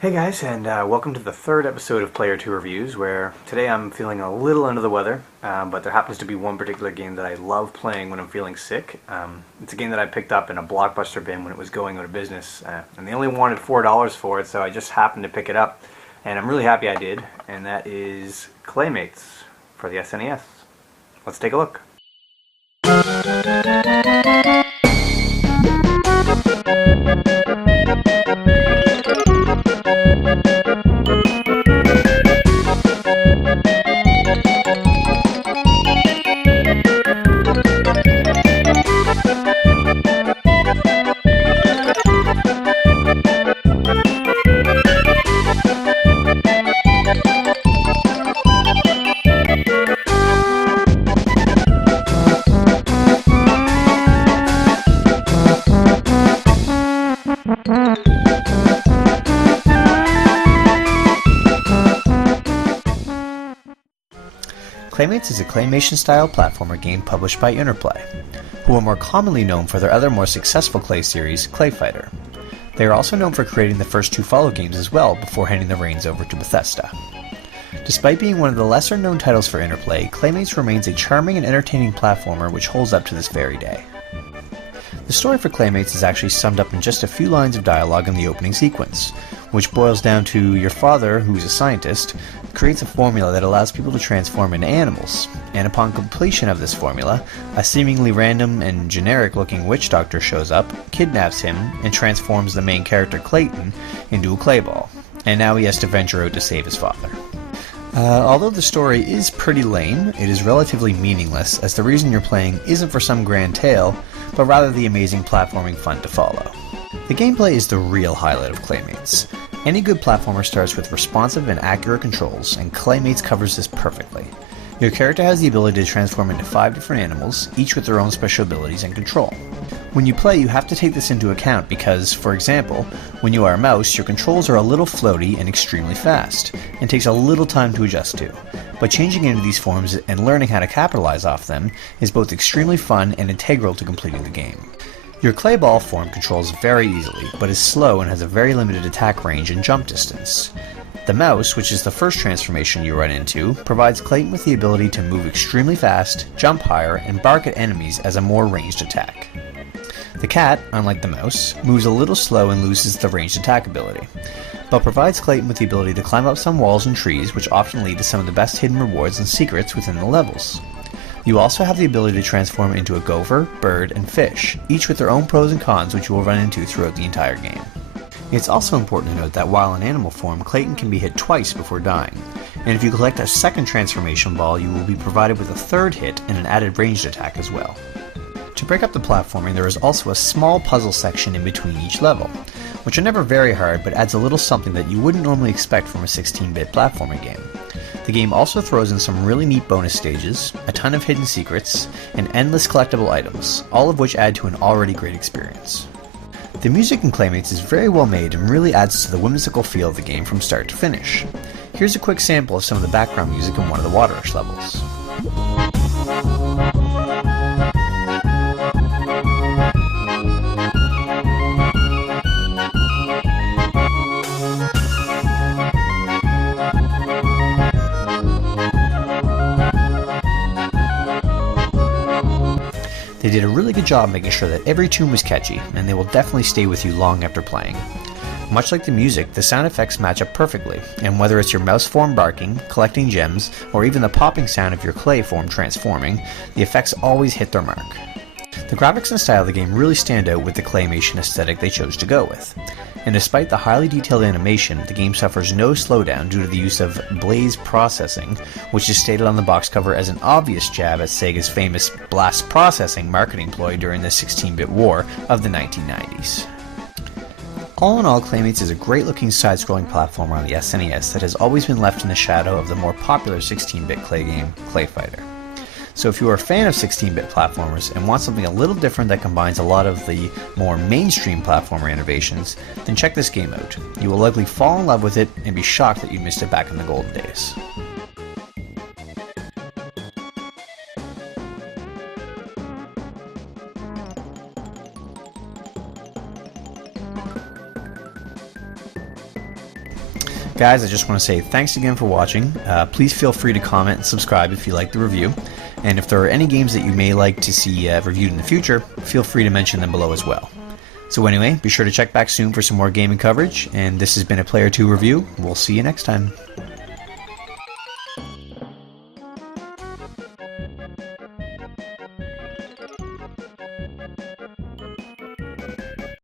Hey guys, and welcome to the third episode of Player 2 Reviews, where today I'm feeling a little under the weather, but there happens to be one particular game that I love playing when I'm feeling sick. It's a game that I picked up in a Blockbuster bin when it was going out of business, and they only wanted $4 for it, so I just happened to pick it up, and I'm really happy I did, and that is Claymates for the SNES. Let's take a look. Claymates is a claymation-style platformer game published by Interplay, who are more commonly known for their other more successful Clay series, Clay Fighter. They are also known for creating the first two Follow games as well before handing the reins over to Bethesda. Despite being one of the lesser-known titles for Interplay, Claymates remains a charming and entertaining platformer which holds up to this very day. The story for Claymates is actually summed up in just a few lines of dialogue in the opening sequence, which boils down to your father, who's a scientist, creates a formula that allows people to transform into animals, and upon completion of this formula, a seemingly random and generic-looking witch doctor shows up, kidnaps him, and transforms the main character Clayton into a clay ball, and now he has to venture out to save his father. Although the story is pretty lame, it is relatively meaningless, as the reason you're playing isn't for some grand tale, but rather the amazing platforming fun to follow. The gameplay is the real highlight of Claymates. Any good platformer starts with responsive and accurate controls, and Claymates covers this perfectly. Your character has the ability to transform into 5 different animals, each with their own special abilities and control. When you play, you have to take this into account because, for example, when you are a mouse, your controls are a little floaty and extremely fast, and takes a little time to adjust to. But changing into these forms and learning how to capitalize off them is both extremely fun and integral to completing the game. Your clay ball form controls very easily, but is slow and has a very limited attack range and jump distance. The mouse, which is the first transformation you run into, provides Clayton with the ability to move extremely fast, jump higher, and bark at enemies as a more ranged attack. The cat, unlike the mouse, moves a little slow and loses the ranged attack ability, but provides Clayton with the ability to climb up some walls and trees, which often lead to some of the best hidden rewards and secrets within the levels. You also have the ability to transform into a gopher, bird, and fish, each with their own pros and cons which you will run into throughout the entire game. It's also important to note that while in animal form, Clayton can be hit twice before dying, and if you collect a second transformation ball, you will be provided with a third hit and an added ranged attack as well. To break up the platforming, there is also a small puzzle section in between each level, which are never very hard but adds a little something that you wouldn't normally expect from a 16-bit platforming game. The game also throws in some really neat bonus stages, a ton of hidden secrets, and endless collectible items, all of which add to an already great experience. The music in Claymates is very well made and really adds to the whimsical feel of the game from start to finish. Here's a quick sample of some of the background music in one of the Water Rush levels. They did a really good job making sure that every tune was catchy, and they will definitely stay with you long after playing. Much like the music, the sound effects match up perfectly, and whether it's your mouse form barking, collecting gems, or even the popping sound of your clay form transforming, the effects always hit their mark. The graphics and style of the game really stand out with the claymation aesthetic they chose to go with. And despite the highly detailed animation, the game suffers no slowdown due to the use of Blaze processing, which is stated on the box cover as an obvious jab at Sega's famous blast processing marketing ploy during the 16-bit war of the 1990s. All in all, Claymates is a great-looking side-scrolling platformer on the SNES that has always been left in the shadow of the more popular 16-bit clay game, Clay Fighter. So if you are a fan of 16-bit platformers and want something a little different that combines a lot of the more mainstream platformer innovations, then check this game out. You will likely fall in love with it and be shocked that you missed it back in the golden days. Guys, I just want to say thanks again for watching. Please feel free to comment and subscribe if you like the review. And if there are any games that you may like to see reviewed in the future, feel free to mention them below as well. So anyway, be sure to check back soon for some more gaming coverage. And this has been a Player 2 review. We'll see you next time.